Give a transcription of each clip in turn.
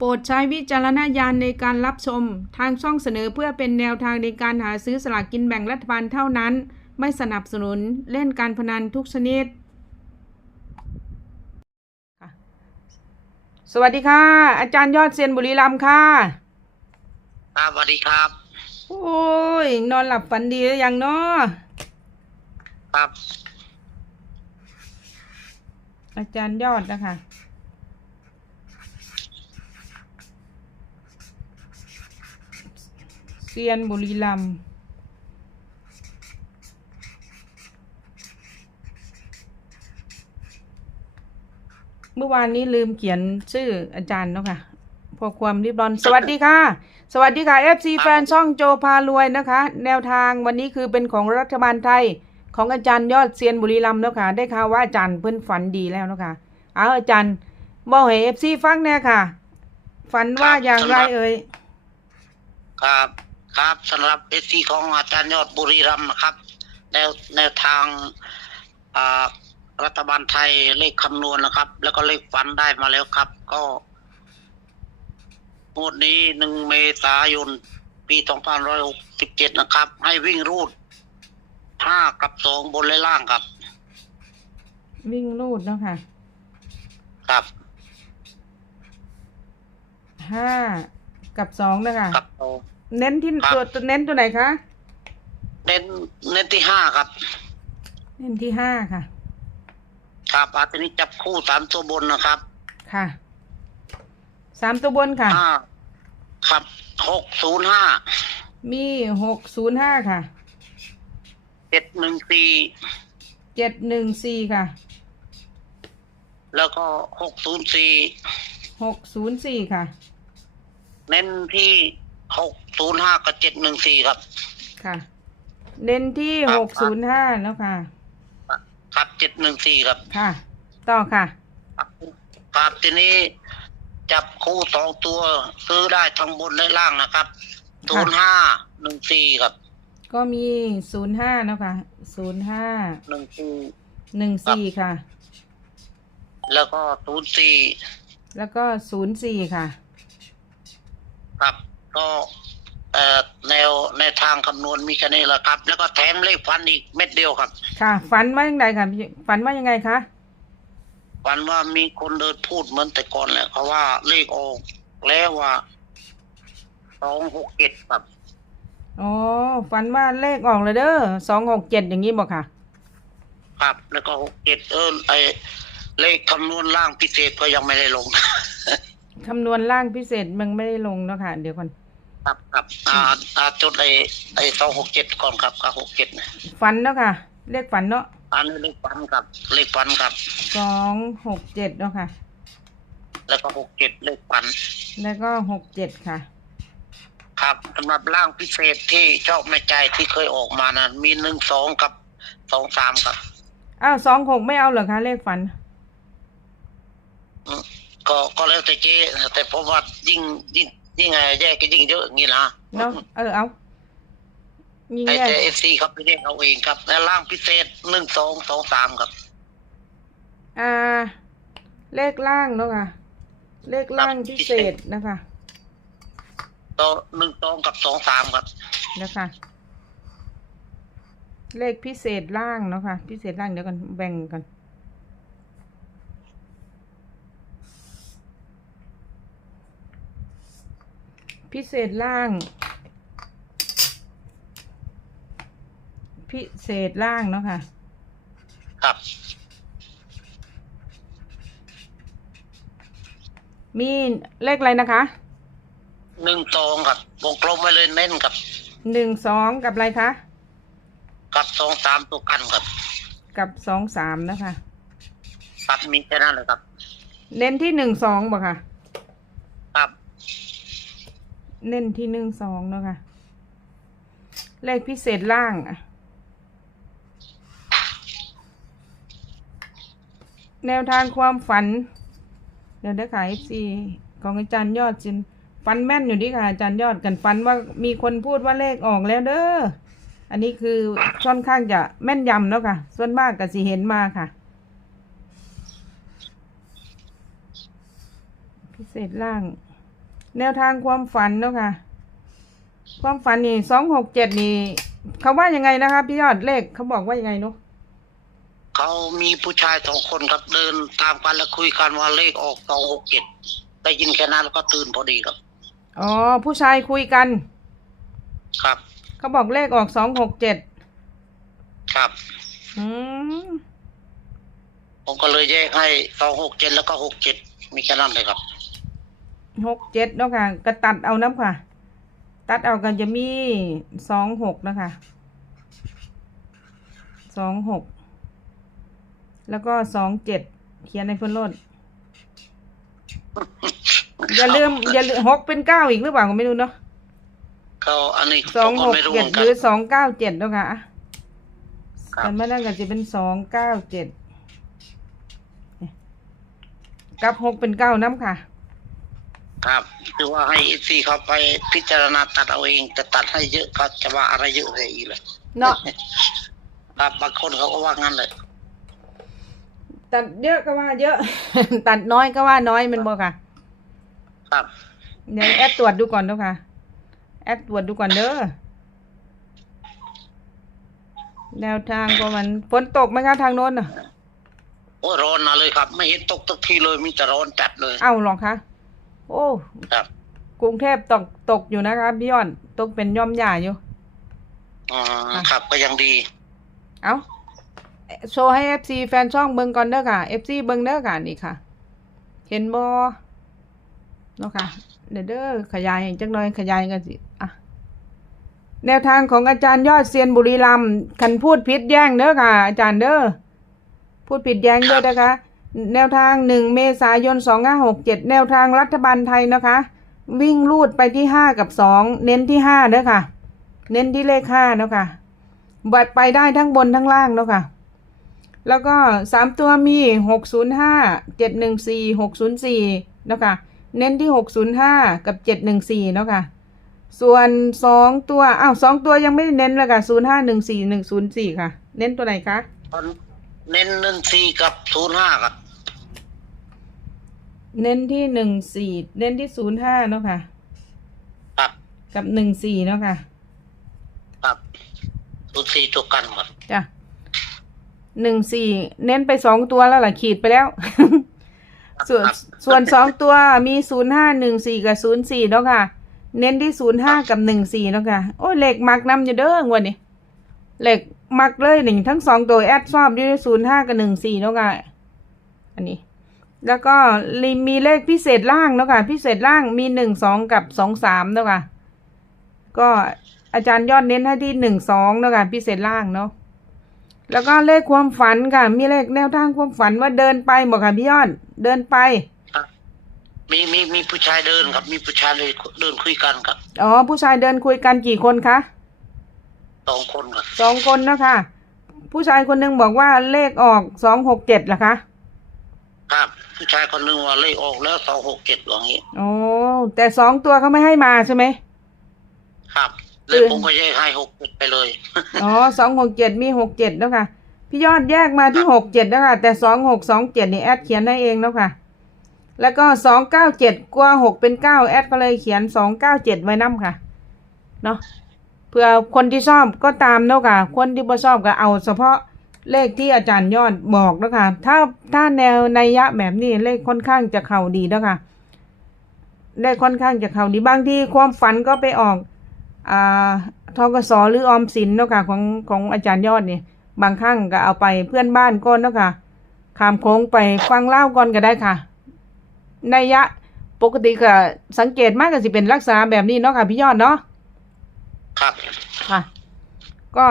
โปรดใช้วิจารณญาณในการรับชม ทางช่องเสนอเพื่อเป็นแนวทางในการหาซื้อสลากกินแบ่งรัฐบาลเท่านั้น ไม่สนับสนุนเล่นการพนันทุกชนิดค่ะสวัสดีค่ะ อาจารย์ยอดเซียนบุรีรัมย์ค่ะ ครับสวัสดีครับ โอ้ย นอนหลับฝันดีหรือยังเนาะครับ อาจารย์ยอดนะคะ ซียนบุรีรัมย์เมื่อวานนี้ลืมเขียนชื่ออาจารย์เนาะค่ะเพอความรีบร้อน สวัสดีค่ะ สวัสดีค่ะ FC แฟนช่องโจพารวยนะคะ แนวทางวันนี้คือเป็นของรัฐบาลไทย ของอาจารย์ยอดเซียนบุรีรัมย์เนาะค่ะ ได้ข่าวว่าอาจารย์เพิ่นฝันดีแล้วเนาะค่ะเอาอาจารย์บอกให้ FC ฟังแน่ค่ะ ฝันว่าอย่างไรเอ่ยครับ ครับสำหรับเอซีของอาจารย์ยอดบุรีรัมย์นะครับ แนวแนวทางอ่ารัฐบาลไทยเลขคำนวณนะครับ แล้วก็เลขฝันได้มาแล้วครับ ก็งวดนี้หนึ่งเมษายนปีสองพันร้อยหกสิบเจ็ดนะครับ ให้วิ่งรูดห้ากับสองบนและล่างครับ วิ่งลูดเนาะค่ะครับ ห้ากับสองนะคะครับโต เน้นที่ครับ ตัวตัวเน้นตัวไหนคะ เน้นเน้นที่ห้าครับ เน้นที่ห้าค่ะ ครับอาทีนี้จับคู่สามตัวบนนะครับค่ะ สามตัวบนค่ะ ห้าครับหกศูนย์ห้ามีหกศูนย์ห้าค่ะ เจ็ดหนึ่งสี่เจ็ดหนึ่งสี่ค่ะ แล้วก็หกศูนย์สี่หกศูนย์สี่ค่ะ เน้นที่ หกศูนย์ห้ากับเจ็ดหนึ่งสี่ครับ ค่ะ เน้นที่ครัหบ กศูนย์ห้าแล้วค่ะ ครับเจ็ดหนึ่งสี่ครับ ค่ะ ต่อค่ะ ครับทีนี้จับคู่สองตัวซื้อได้ทั้งบนและล่างนะครับศูนย์ห้าหนึ่งสี่ครับก็มีศูนย์ห้าแล้วค่ะศูนย์ห้าหนึ่งสี่หนึ่งสี่ค่ะ แล้วก็ศูนย์สี่แล้วก็ศูนย์สี่ค่ะ ครับ ก็เอ่อแนวในวทางคำนวณมีแค่นี้แหละครับ แล้วก็แถมเลขฟันอีกเม็ดเดียวครับ ค่ะ ฝันว่ายังไงค่ะพี่ฝันว่ายังไงคะฝันว่ามีคนเดินพูดเหมือนแต่ก่อนแหละเขาว่าเลขออกแล้วว่าสองหกเจ็ดครับอ๋อฝันว่าเลขออกเลยเด้อสองหกเจ็ดอย่างนี้บอกค่ะ ครับ แล้วก็หกเจ็ดเออไอเลขคำนวณล่างพิเศษก็ยังไม่ได้ลง คำนวณร่างพิเศษมันไม่ได้ลงเนาะค่ะ เดี๋ยวก่อน ครับครับอ่าอ่าจุดไอไอสองหกเจ็ดก่อนครับกับหกเจ็ดนะฝันเนาะค่ะ เลขฝันเนาะอันนี้เลขฟันครับเลขฟันครับ สองหกเจ็ดเนาะค่ะ แล้วก็หกเจ็ดเลขฟันแล้วก็หกเจ็ดค่ะ ครับสำหรับร่างพิเศษที่ชอบไม่ใจที่เคยออกมานะมีหนึ่งสองกับสองสามครับอ้าวสองหกไม่เอาเหรอคะเลขฝัน อืมก็ก็แล้วแต่เจ๊แต่ผมว่ายิ่งยิ่ง ยิ่งไงแยกก็ยิ่งเยอะอย่างนี้นะเนาะเออเอายิงแต่แยแต่กเอฟซีครับไปเรียกเอาเองครับและร่างพิเศษหนึ่งสองสองสามครับ อ่า เลขล่างเนาะค่ะ เลขล่างพิเศษนะคะต่อหนึ่งสองกับสองสามครับนะคะ เลขพิเศษล่างเนาะค่ะ พิเศษล่างเดี๋ยวกันแบ่งกัน พิเศษล่าง พิเศษล่างเนาะค่ะ ครับ มีเลขอะไรนะคะหนึ่งสองครับวงกลมไว้เลยเน้นกับหนึ่งสองกับอะไรคะ กับสองสามตัวกันครับกับสองสามนะคะ ครับมีแค่นั้นเลยครับ เน้นที่หนึ่งสองบ่ค่ะครับ เน้นที่หนึ่งสองเนาะค่ะ เลขพิเศษล่างอะแนวทางความฝัน เดี๋ยวได้ขายเอฟซีของอาจารย์ยอดจินฝันแม่นอยู่ดีค่ะอาจารย์ยอดกันฝันว่ามีคนพูดว่าเลขออกแล้วเด้อ อันนี้คือค่อนข้างจะแม่นยำเนาะค่ะ ส่วนมากก็สิเห็นมาค่ะ พิเศษล่าง แนวทางความฝันเนาะค่ะ ความฝันนี่สองหกเจ็ดนี่เขาว่ายังไงนะคะพี่ยอดเลขเขาบอกว่ายังไงเนาะเขามีผู้ชายสองคนครับเดินตามกันแล้วคุยกันว่าเลขออกสองหกเจ็ดได้ยินแค่นั้นแล้วก็ตื่นพอดีครับอ๋อผู้ชายคุยกัน ครับ เขาบอกเลขออกสองหกเจ็ดครับอืมผมก็เลยแยกให้สองหกเจ็ดแล้วก็หกเจ็ดมีแค่นั้นเลยครับ หกเจ็ดเนาะค่ะก็ตัดเอาน้ำค่ะ ตัดเอากันจะมีสองหกนะคะสองหกแล้วก็สองเจ็ดเขียนในเพื่อนโลดอย่าลืมอย่าลืมหกเป็นเก้าอีกหรือเปล่าก็ไม่รู้เนาะก็อันนี้สองผมหก็กไม่รู้เจ็เหดมือนหกัรืนอสองเก้าเจ็ดเนาะค่ะครับกันไม่ได้ก็จะเป็นสองเก้าเจ็ดกับหกเป็นเก้าน้ำค่ะ ครับคือว่าให้ซีเขาไปพิจารณาตัดเอาเองแต่ตัดให้เยอะก็จะว่าอะไรเยอะเลยอีกเลยเนาะครับบางคนเขาก็ว่างั้นเลยตัดเยอะก็ว่าเยอะ ตัดน้อยก็ว่าน้อยแมันบ่ค่ะ ครับเดี๋ยวแอดตรวจดูก่อนเนาะค่ะ แอดตรวจดูก่อนเด้อแนวทางประมาณฝนตกไหมคะทางโน้นน่ะโอ้ร้อนนะเลยครับ ไม่เห็นตกตักทีเลยมีแต่ร้อนจัดเลย เอ้าหรอคะ โอ้ครับ กรุงเทพตกตกอยู่นะคะพี่ยอนตกเป็นย่อมหย่าอยู่อ่าค่ะครับก็ยังดี เอาโชว์ให้ FC แฟนช่องเบิ่งก่อนเด้อค่ะ FC เบิ่งเด้อค่ะนี่ค่ะ เห็นบ่เนาะค่ะเดี๋ยวเด้อขยายให้จักหน่อยขยายกันสิอะแนวทางของอาจารย์ยอดเซียนบุรีรัมย์คันพูดผิดแย้งเด้อค่ะ อาจารย์เด้อพูดผิดแย้งเด้อนะคะ แนวทางหนึ่งเมษายนสองห้าหกเจ็ดแนวทางรัฐบาลไทยนะคะ วิ่งลูดไปที่ห้ากับสองเน้นที่ห้าเด้อค่ะ เน้นที่เลขห้าเนาะค่ะบัดไปได้ทั้งบนทั้งล่างเนาะค่ะ แล้วก็สามตัวมีหกศูนย์ห้าเจ็ดหนึ่งสี่หกศูนย์สี่เนาะค่ะ เน้นที่หกศูนย์ห้ากับเจ็ดหนึ่งสี่เนาะค่ะ ส่วนสองตัว อ้าวสองตัวยังไม่ได้เน้นเลยค่ะศูนย์ห้าหนึ่งสี่หนึ่งศูนย์สี่ค่ะ เน้นตัวไหนคะ เน้นหนึ่งสี่กับศูนย์ห้าครับ เน้นที่หนึ่งสี่เน้นที่ศูนย์ห้าเนาะค่ะ ครับกับหนึ่งสี่เนาะค่ะ ครับศูนย์สี่ตัวกันครับจ้ะหนึ่งสี่เน้นไปสองตัวแล้วล่ะขีดไปแล้ว ส่วนครับส่วนสองตัวมีศูนย์ห้าหนึ่งสี่กับศูนย์สี่เนาะค่ะ เน้นที่ศูนย์ห้ากับหนึ่งสี่เนาะค่ะ โอ้ยเหล็กมักนำจะเด้องวันนี้เหล็ก มักเลยหนึ่งทั้งสองตัวแอดชอบด้วยศูนย์ห้ากับหนึ่งสี่เนาะค่ะอันนี้ แล้วก็มีเลขพิเศษล่างเนาะค่ะพิเศษล่างมีหนึ่งสองกับสองสามเนาะค่ะก็อาจารย์ยอดเน้นให้ที่หนึ่งสองเนาะค่ะพิเศษล่างเนาะแล้วก็เลขความฝันค่ะ มีเลขแนวทางความฝันว่าเดินไปบอกค่ะพี่ยอดเดินไป มีมีมีผู้ชายเดินครับ มีผู้ชายเลยเดินคุยกันครับอ๋อผู้ชายเดินคุยกันกี่คนคะ สองคนครับสองคนนะคะ ผู้ชายคนหนึงบอกว่าเลขออกสองหกเจ็ดเหรอคะครับผู้ชายคนหนึ่งว่าเลขออกแล้วสองหกเจ็ดว่างี้โอ้แต่สองตัวเขาไม่ให้มาใช่ไหมครับเลตื่ยนผมก็แยกให้หกเจ็ดไปเลยอ๋อสองหกเจ็ดมีหกเจ็ดแล้วค่ะ พี่ยอดแยกมาที่หกเจ็ดแล้วค่ะ แต่สองหกสองเจ็ดนี่แอดเขียนได้เองแล้วค่ะ แล้วก็สองเก้าเจ็ดกลัวหกเป็นเก้าแอดก็เลยเขียนสองเก้าเจ็ดไว้นํค่ะ เนาะ เผื่อคนที่ชอบก็ตามเนาะค่ะ คนที่ไม่ชอบก็เอาเฉพาะเลขที่อาจารย์ยอดบอกแล้วค่ะ ถ้าถ้าแนวนัยยะแบบนี้เลขค่อนข้างจะเข่าดีแล้วค่ะเลขค่อนข้างจะเข่าดีบางที่ความฝันก็ไปออกอ่าทกสหรือออมสินเนาะค่ะของของอาจารย์ยอดเนี่ยบางครั้งก็เอาไปเพื่อนบ้านก่อนเนาะค่ะข้ามโค้งไปฟังเล่าก่อนก็ได้ค่ะนัยยะปกติก็สังเกตมากก็สิเป็นลักษณะแบบนี้เนาะค่ะพี่ยอดเนาะ ครับ ค่ะ ก็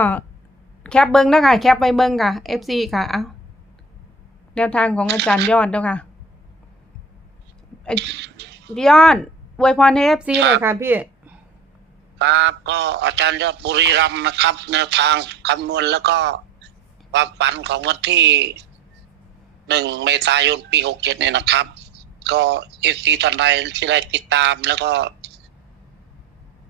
แคปเบิ้งนะคะแคปไปเบิ้งค่ะ FC ค่ะเอาแนวทางของอาจารย์ยอดเนาะค่ะไอ้พี่ยอดอวยพรให้ FC เลยค่ะพี่ ครับก็อาจารย์ยอดบุรีรัมย์นะครับ แนวทางคำนวณแล้วก็ความฝันของวันที่หนึ่งเมษายนปีหกเจ็ดเนี่ยนะครับ ก็เอฟซีท่านใดที่ได้ติดตามแล้วก็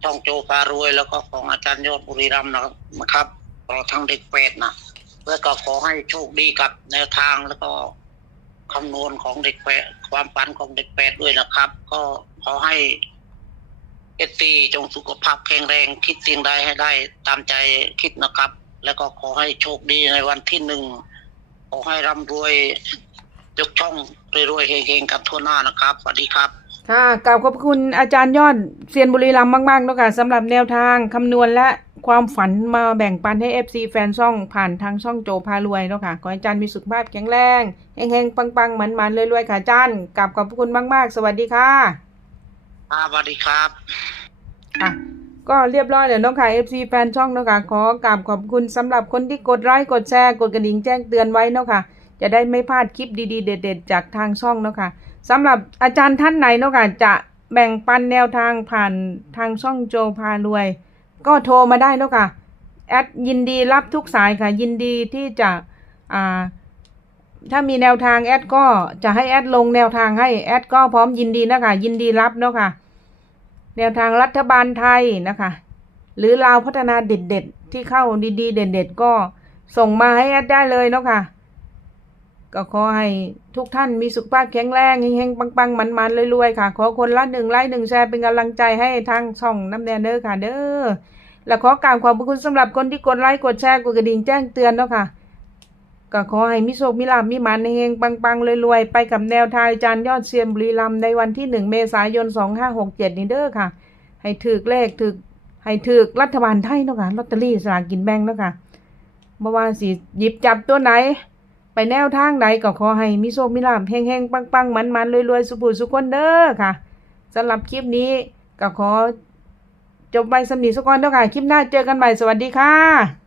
ช่องโจพารวย แล้วก็ของอาจารย์ยอดบุรีรัมย์นะครับนะครับก็ทั้งเด็กเป็ดนะแล้วก็ขอให้โชคดีกับแนวทางแล้วก็คำนวณของเด็กแปดความฝันของเด็กแปดด้วยนะครับ ก็ขอให้เอซีจงสุขภาพแข็งแรงคิดสิ่งใดให้ได้ตามใจคิดนะครับ แล้วก็ขอให้โชคดีในวันที่หนึ่งขอให้ร่ำรวยยกช่องรวยๆเฮงๆกันทั่วหน้านะครับสวัสดีครับ ค่ะกล่าวขอบคุณอาจารย์ยอดเซียนบุรีรัมย์มากๆเนาะค่ะสำหรับแนวทางคำนวณและความฝันมาแบ่งปันให้ FC แฟนช่องผ่านทางช่องโจพารวยเนาะค่ะขอให้อาจารย์มีสุขภาพแข็งแรงเฮงๆปังๆมันๆรวยๆค่ะอาจารย์กล่าวขอบคุณมากๆ สวัสดีค่ะครับสวัสดีครับค่ะก็เรียบร้อยแล้วเนาะค่ะ FC แฟนช่องเนาะค่ะขอกราบขอบคุณสำหรับคนที่กดไลค์กดแชร์กดกระดิ่งแจ้งเตือนไว้เนาะค่ะจะได้ไม่พลาดคลิปดีๆ เด็ด ๆ จากทางช่องเนาะค่ะ สำหรับอาจารย์ท่านไหนเนาะค่ะจะแบ่งปันแนวทางผ่านทางช่องโจพารวย ก็โทรมาได้เนาะค่ะแอดยินดีรับทุกสายค่ะ ยินดีที่จะอ่าถ้ามีแนวทางแอดก็จะให้แอดลงแนวทางให้แอดก็พร้อมยินดีนะคะยินดีรับเนาะค่ะ แนวทางรัฐบาลไทยนะคะ หรือลาวพัฒนาเด็ดๆที่เข้าดีๆ เด็ดๆก็ส่งมาให้แอดได้เลยเนาะค่ะ ก็ขอให้ทุกท่านมีสุขภาพแข็งแรงเฮงๆปังๆ มันๆรวยๆค่ะ ขอคนละหนึ่งไลค์หนึ่งแชร์เป็นกำลังใจให้ทางช่องน้ำแดงเด้อค่ะ เด้อและขอกราบขอบพระคุณสำหรับคนที่กดไลค์กดแชร์กดกระดิ่งแจ้งเตือนเนาะค่ะ ก็ขอให้มีโชคมีลาภมีมันเฮงๆปังๆรวยๆไปกับแนวทางจารย์ยอดเซียนบุรีรัมในวันที่หนึ่งเมษายนสองห้าหกเจ็ดนี้เด้อค่ะ ให้ถือเลขถือให้ถือรัฐบาลไทยเนาะค่ะลอตเตอรี่สลากกินแบ่งเนาะค่ะเมื่อวานสิหยิบจับตัวไหน ไปแนวทางใดก็ขอให้มีโชคมีลาภเฮงๆ ปังๆ มันๆรวยๆ สุขสุขคนเด้อค่ะสำหรับคลิปนี้ก็ขอจบไปสำนีสักก่อนเด้อค่ะ คลิปหน้าเจอกันใหม่สวัสดีค่ะ